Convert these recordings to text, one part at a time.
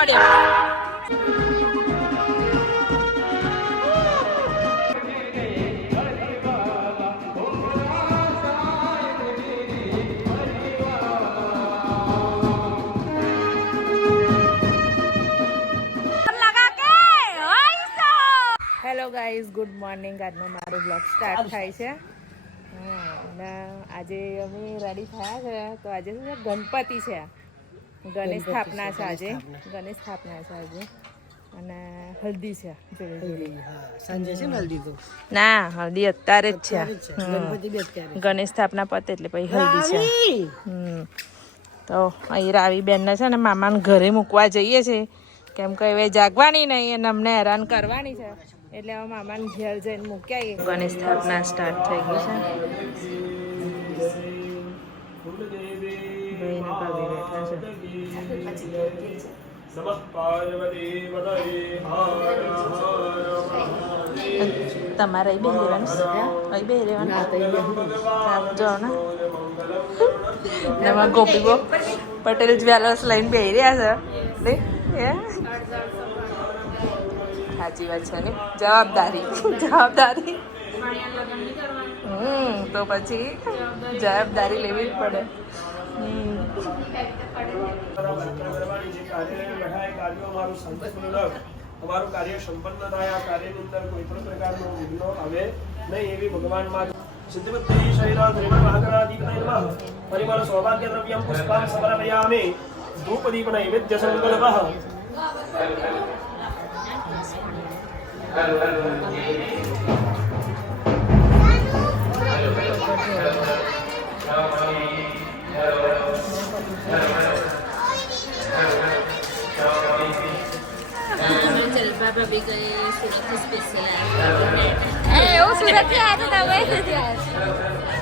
પડ્યો hello guys good morning આજનો મારો બ્લોગ સ્ટાર્ટ થાય છે. હા, અને આજે અમે રેડી થયા છે. તો આજે શું ગણપતિ છે. ગણેશ સ્થાપના છે આજે. ગણેશ સ્થાપના છે આજે. અને હલ્દી છે. સાંજે છે હલ્દી તો? ના હલ્દી અત્યારે જ છે. ગણેશ સ્થાપના પતે એટલે પછી હલ્દી છે. તો અહીં રાવી બેનને છે ને મામાને ઘરે મૂકવા જઈએ છે. કેમ કે હવે જાગવાની નહીં અને અમને હેરાન કરવાની છે. એટલે હવે મામાને ઘેર જઈને મૂક્યા ગણેશ સ્થાપના સ્ટાર્ટ થઈ ગઈ છે. ભાઈ ને ભાભી બેઠા તમારે બે રહેવાનું અહીં બે રહેવાનું આપ ને. એમાં ગોપી બો. પટેલ જ્વેલર્સ લઈને બે રહ્યા છે. સાચી વાત છે ને. જવાબદારી. જવાબદારી. હમ, તો પછી જવાબદારી લેવી જ પડે. હમ. અમારું કાર્ય સંપન્ન થાય આ કાર્યની અંદર કોઈ પણ પ્રકારનો વિઘ્નો આવે નહીં એવી ભગવાનમાં સિદ્ધિપતિ શૈલાદ્રિમ મહાગણાધિપતય નમઃ પરિમળ સૌભાગ્ય દ્રવ્યમ પુષ્પમ સમર્પયામિ ધૂપદીપ નૈવેદ્ય સંકલ્પઃ એવું સુરતથી આવ્યા હતા તમે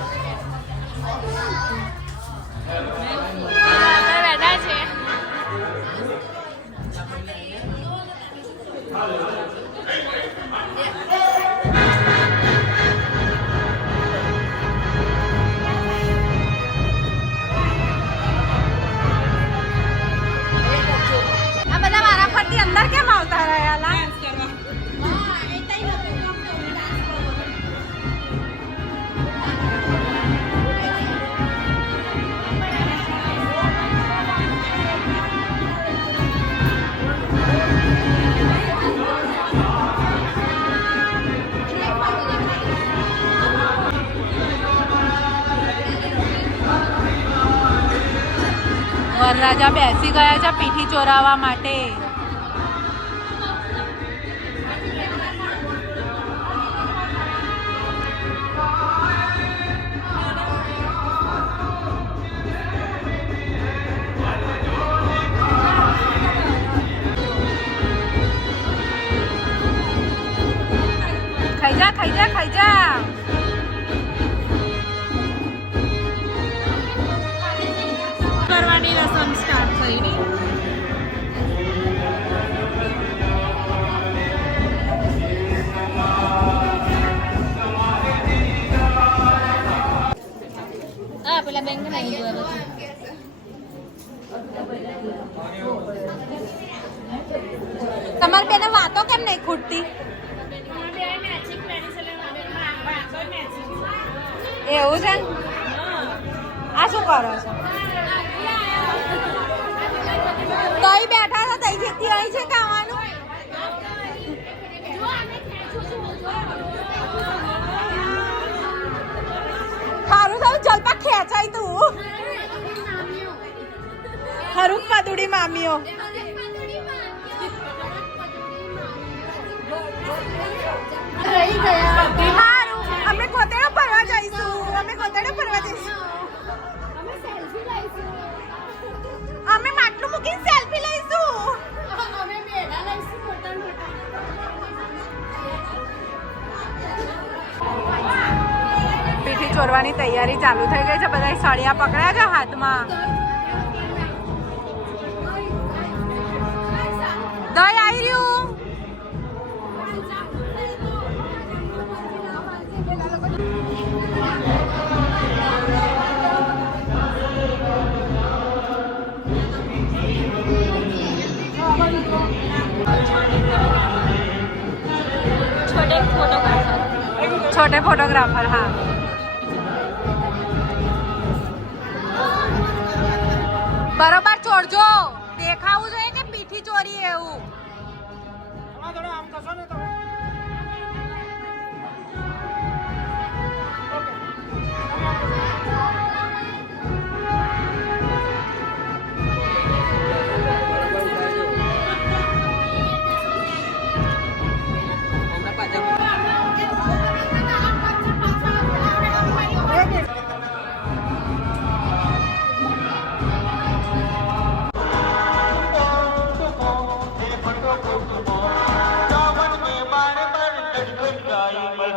વરરાજા બેસી ગયા છે પીઠી ચોરાવા માટે. તમારી બેને વાતો કેમ નહીં ખૂટતી? એવું છે? આ શું કરો છો? તો બેઠા છો તઈ જીતી અહીં છે ખાવાનું? સારું સારું જલપા ખેંચાય તું. હરુક પાદુડી મામીઓ. રહી ગયા. સારું અમે કોતેડો ફરવા જઈશું. અમે કોતેડો ફરવા જઈશું. અમે માટલું મૂકીને સેલ્ફી લઈશું. અમે બેડા લઈશું મોટા મોટા પીઠી ચોરવાની તૈયારી ચાલુ થઈ ગઈ છે. બધા સળિયા પકડ્યા છે હાથમાં. દહીં छोटे फोटोग्राफर હા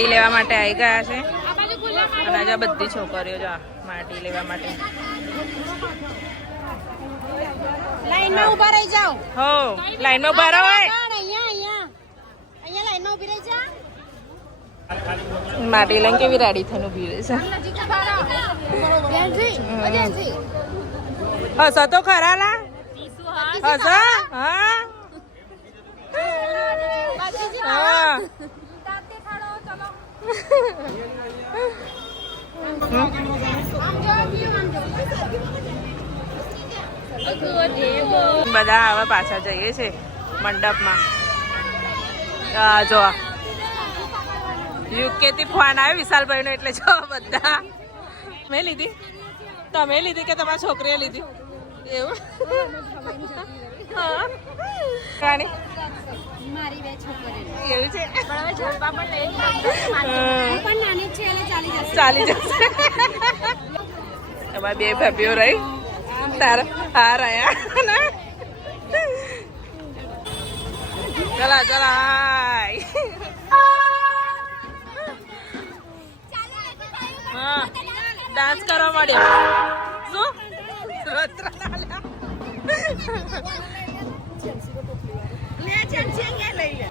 માટી લેવા માટે આવી ગયા છે. અને આજે બધી છોકરીઓ જો માટી લેવા માટે. લાઈનમાં ઊભા રહી જાઓ. હો લાઈનમાં ઊભા રહો માટી લઈને કેવી રાડી થઈને ઊભી રહી છે. નજીક ઊભા રહો જેન્સી ઓ જેન્સી હસો તો ખરા લા. હસો હા. હા તાતે ખાડો ચલો આમ જો આમ જો બધા હવે પાછા જઈએ છે મંડપમાં. જો યુકે થી ફોન આવ્યો વિશાલભાઈ નો એટલે જો બધા. મેં લીધી? તમે લીધી કે તમારી છોકરીએ લીધી? એવું? હા. મારી બે છોકરીઓ. એવું છે? પણ હવે ઝડપા પણ લઈ પણ નાની છે એટલે ચાલી જશે. ચાલી જશે. તમારી બે ભાભીઓ રહી. તારા હા રહ્યા. ને. ચલા ચલા હાય. હા ડાન્સ કરવા મળ્યો શું? રત્રા લાલ્યા. લે ચાલશે અહીંયા લઈ લે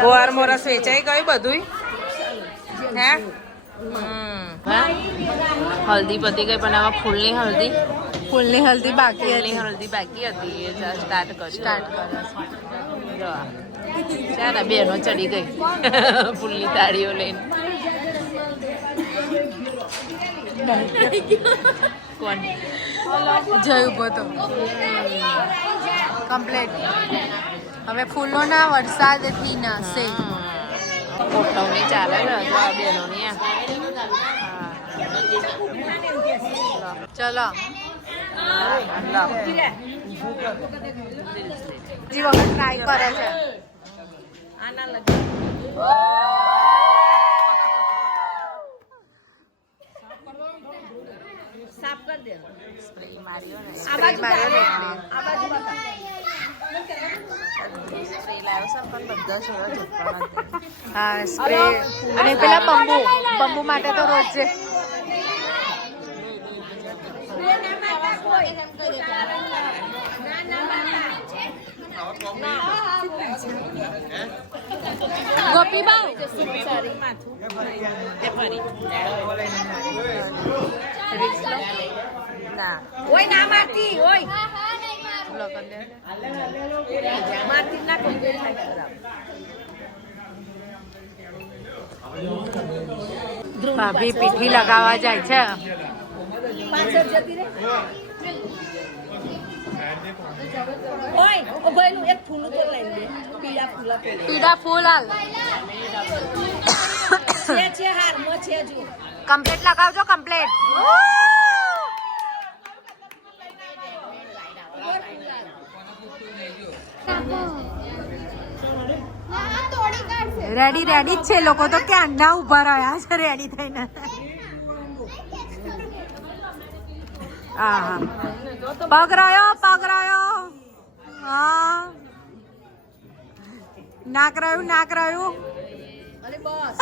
ગોવાર મોરસ વેચાઈ ગયું બધું હે. હલ્દી પતી ગઈ પણ આમાં ફૂલની હલ્દી. ફૂલની હલ્દી બાકી હતી. હલ્દી બાકી હતી એ સ્ટાર્ટ કર સ્ટાર્ટ કર્યો. ચાલે બેનો ચડી ગઈ. ફૂલની તાળીઓ લઈને. કોણ? જય ઊભો તો. કમ્પ્લીટ હવે ફૂલોના વરસાદથી નાશે ગોઠવણી ચાલે ને જો આ બેનોની આ. ચલો. બીજી વખત ટ્રાય કરે છે સ્પ્રે માર્યો ને સ્પ્રે માર્યો ને એટલે. સ્પ્રે હા સ્પ્રે અને પેલા બંબુ બંબુ માટે તો રોજ છે ગોપીબા ના. ઓય ના મારતી, ઓય. કર ના ભાભી પીઠી લગાવવા જાય છે. પાછળ જતી રે પીડા ફૂલ હાલ. કમ્પ્લીટ લગાવજો કમ્પ્લીટ રેડી રેડી જ છે લોકો તો ક્યાં ના ઊભા રહ્યા છે રેડી થઈને. પગ રહ્યો પગ રહ્યો. હા. નાક રહ્યું નાક રહ્યું. બસ.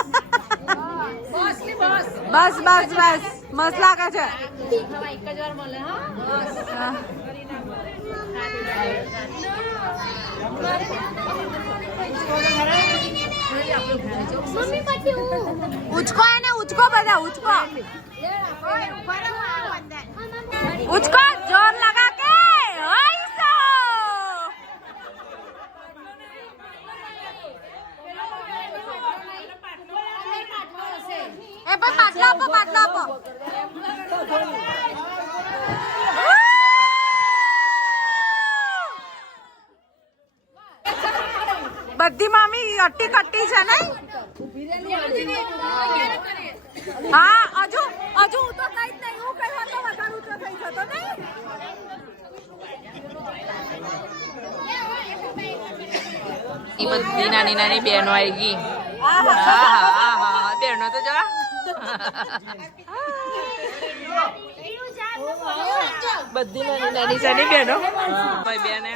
બસ બસ. મસ્ત લાગે છે. ઉચકો એને ઉચકો બધા ઉચકો. ઉચકો જોર લગા કે હઈસો આપો પાટલો આપો બધી મામી અટ્ટી કટ્ટી છે ને હા હજુ હજુ હું તો કઈ જ નહીં હું કહેવા તો વધારે ઊંચો થઈ જતો નહીં બધી નાની નાની બહેનો આવી ગઈ હા હા હા હા બહેનો તો જો બધી નાની નાની છે ની. બહેનો ભાઈ બેને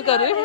કર્યું